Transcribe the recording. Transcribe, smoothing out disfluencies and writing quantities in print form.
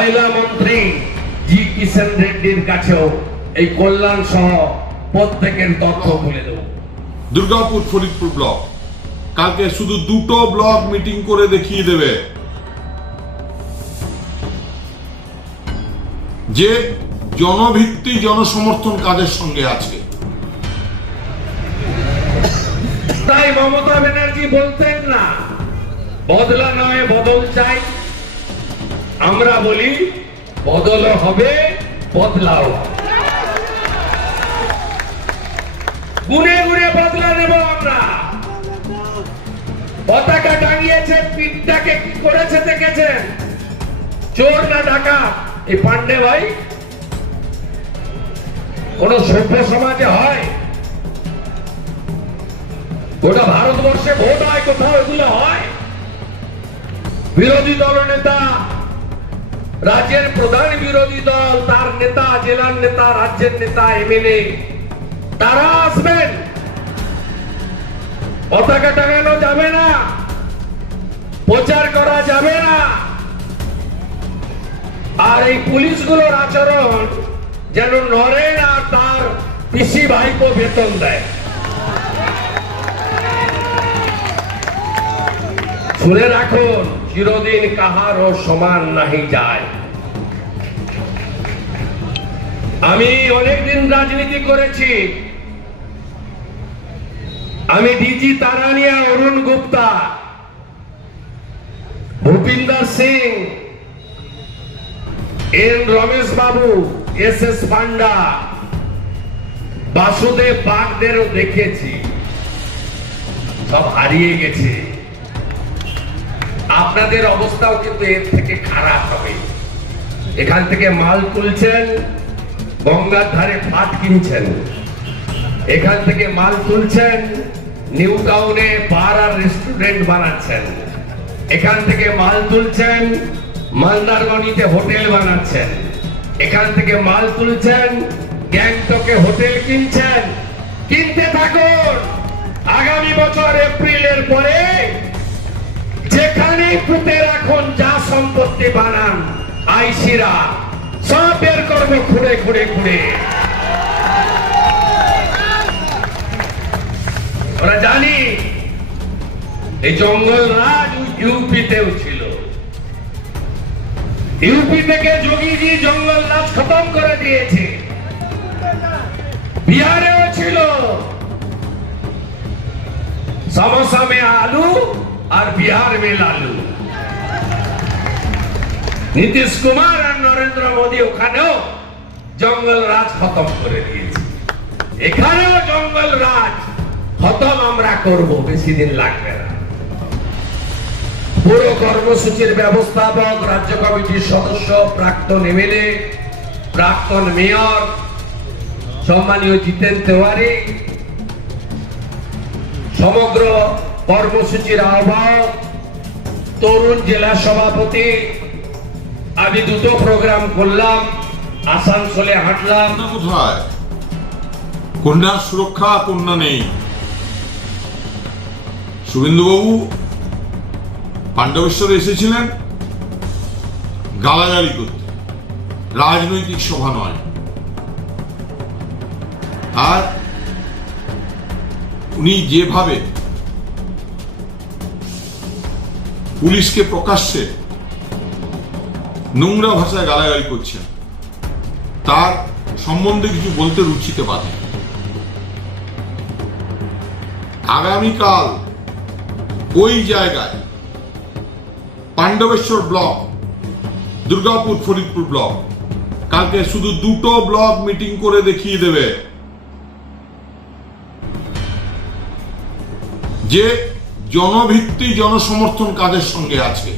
কয়লা মন্ত্রী জি কিষেন রেড্ডির কাছেও এই কল্যাণ সহ প্রত্যেকের তথ্য বলে দেব। দুর্গাপুর ফরিদপুর ব্লক কালকে শুধু দুটো ব্লক মিটিং করে দেখিয়ে দেবে যে জনভিত্তি জনসমর্থন কাজের সঙ্গে আছে। তাই মমতা ব্যানার্জি বলতেন না বদলা নয় বদল চাই, আমরা বলি বদলও হবে বদলাও। গুনে গুনে বদলা নেব আমরা। পতাকা টাঙিয়েছেন, পিঠটাকে কি করেছে দেখেছেন? চোর না ডাকাত? এই পান্ডে ভাই কোন সভ্য সমাজে হয়? গোটা ভারতবর্ষে ভোট হয়, কোথাও এগুলো হয়? বিরোধী দল নেতা, রাজ্যের প্রধান বিরোধী দল, তার নেতা, জেলার নেতা, রাজ্যের নেতা, এমএলএ, তারা আসবেন। পতাকা টাঙানো যাবে না, প্রচার করা যাবে না। আর এই পুলিশগুলোর আচরণ যেন নরেন আর তার পিসি ভাইকে বেতন দেয়। শুনে রাখুন, চিরদিন কাহারও সমান নাহি যায়। আমি অনেকদিন রাজনীতি করেছি। আমি ডিজি তারানিয়া, অরুণ গুপ্তা, ভূপিন্দর সিং, এন রমেশ বাবু, এস এস পান্ডা, বাসুদেব বাগদেরও দেখেছি, সব হারিয়ে গেছে। আপনাদের অবস্থাও কিন্তু এর থেকে খারাপ হবে। এখান থেকে মাল তুলছেন, গঙ্গার ধারে ফ্ল্যাট কিনছেন, এখান থেকে মাল তুলছেন, নিউ টাউনে বার আর রেস্টুরেন্ট বানাচ্ছেন, এখান থেকে মাল তুলছেন, মন্দারমণিতে হোটেল বানাচ্ছেন, এখান থেকে মাল তুলছেন, গ্যাংটকে হোটেল কিনছেন। কিনতে থাকুন। আগামী বছর এপ্রিলের পরে যেখানে পুঁতে রাখুন, যা সম্পত্তি বানান, আইসিরা সব বের করবো খুঁড়ে খুঁড়ে খুঁড়ে। ওরা জানি এই জঙ্গল রাজ ইউপিতেও ছিল। ইউপি থেকে যোগীজি জঙ্গল রাজ খতম করে দিয়েছে। বিহারেও ছিল। समोसा में आलू और बिहार में लालू। নীতিশ কুমার আর নরেন্দ্র মোদী ওখানেও জঙ্গল রাজ খতম করে দিয়েছে। এখানেও জঙ্গল রাজ খতম আমরা করব, বেশি দিন লাগবে না। পুরো কর্মসূচির ব্যবস্থাপক, রাজ্য কমিটির সদস্য, প্রাক্তন এমএলএ, প্রাক্তন মেয়র, সম্মানীয় জিতেন তেওয়ারি, সমগ্র কর্মসূচির আহ্বায়ক, তরুণ জেলা সভাপতি। আমি দুটো প্রোগ্রাম করলাম, আসানসোলে হাঁটলাম। কোথায় কন্যার সুরক্ষা? কন্যা নেই। শুভেন্দুবাবু পাণ্ডবেশ্বরে এসেছিলেন গালাগালি করতে, রাজনৈতিক সভা নয়। আর উনি যেভাবে পুলিশকে প্রকাশ্যে নোংরা ভাষায় গালাগালি করছেন, তার সম্বন্ধে কিছু বলতে রুচিতে বাধে। আগামীকাল ওই জায়গায় পাণ্ডবেশ্বর ব্লক, দুর্গাপুর ফরিদপুর ব্লক, কালকে শুধু দুটো ব্লক মিটিং করে দেখিয়ে দেবে যে জনভিত্তি জনসমর্থন কাদের সঙ্গে আছে।